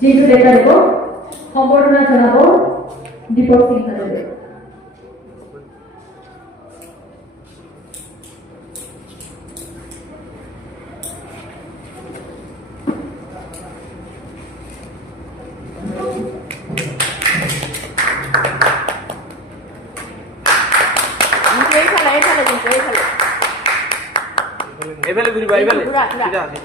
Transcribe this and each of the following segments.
জিন্তু ডেকা দেব সম্বৰ্ধনা জনাব দীপক সিংহদেৱে। এইফালে ঘুৰিবা এইফালে সিধা আছে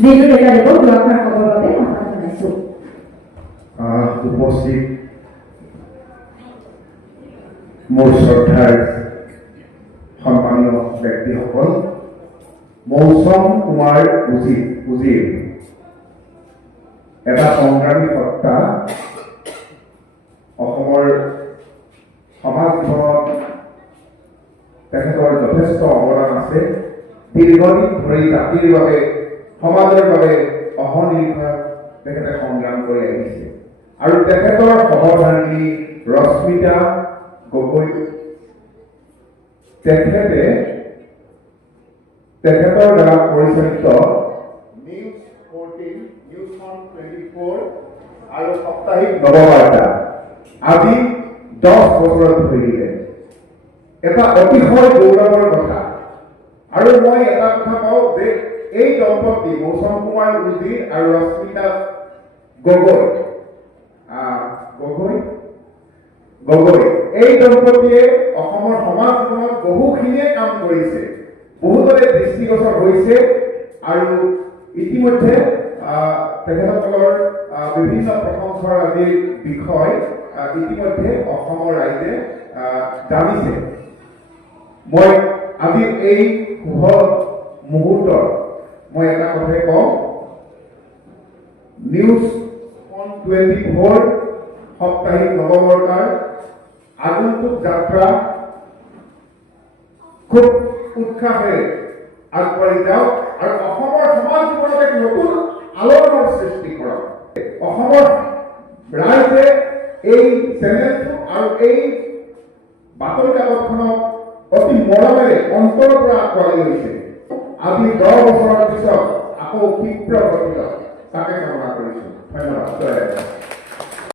জিন্তু ডেকা দেব দুআষাৰ ক'বৰ বাবে আহ্বান জনাইছো। উপস্থিত মোৰ শ্ৰদ্ধাৰ সন্মানীয় ব্যক্তিসকল, মৌচম কুমাৰ উজিৰ এটা সংগ্ৰামী সত্তা, অসমৰ সমাজ জীৱনত তেখেতৰ যথেষ্ট অৱদান আছে। দীৰ্ঘদিন ধৰি জাতিৰ বাবে সমাজৰ বাবে অহৰ্নিশে তেখেতে সংগ্ৰাম কৰি আহিছে আৰু তেখেতৰ সহধৰ্মী ৰশ্মিতা গগৈ তেখেতৰ দ্বাৰা পৰিচালিত নিউজ 14, নিউজ 24 আৰু সাপ্তাহিক নৱবাৰ্তা আজি 10 বছৰত ধৰিলে এটা অতিশয় গৌৰৱৰ কথা। আৰু মই এটা কথা কওঁ যে এই দম্পতি মৌচম কুমাৰ উজিৰ আৰু ৰশ্মিতা গগৈ এই দম্পতিয়ে অসমৰ সমাজ জীৱনত বহুখিনিয়ে কাম কৰিছে, বহুতৰে দৃষ্টিগোচৰ হৈছে আৰু ইতিমধ্যে তেখেতসকলৰ বিভিন্ন প্ৰশংসাৰ আদিৰ বিষয় ইতিমধ্যে অসমৰ ৰাইজে জানিছে। মই আজি এই শুভ মুহূৰ্তত মই এটা কথাই কওঁ, নিউজ 24 সাপ্তাহিক নৱবাৰ্তাৰ আগন্তুক যাত্ৰা খুব উৎসাহেৰে আগবাঢ়ি যাওক আৰু অসমৰ সমাজ জীৱনত এক নতুন আলোড়নৰ সৃষ্টি কৰক। অসমৰ ৰাইজে এই চেনেলটো আৰু এই বাতৰি কাকতখনক অতি মৰমেৰে অন্তৰৰ পৰা আঁকোৱালি লৈছে। আজি 10 বছৰৰ পিছত আকৌ ক্ষীপ্ৰ গতিত তাকে কামনা কৰিছো। ধন্যবাদ।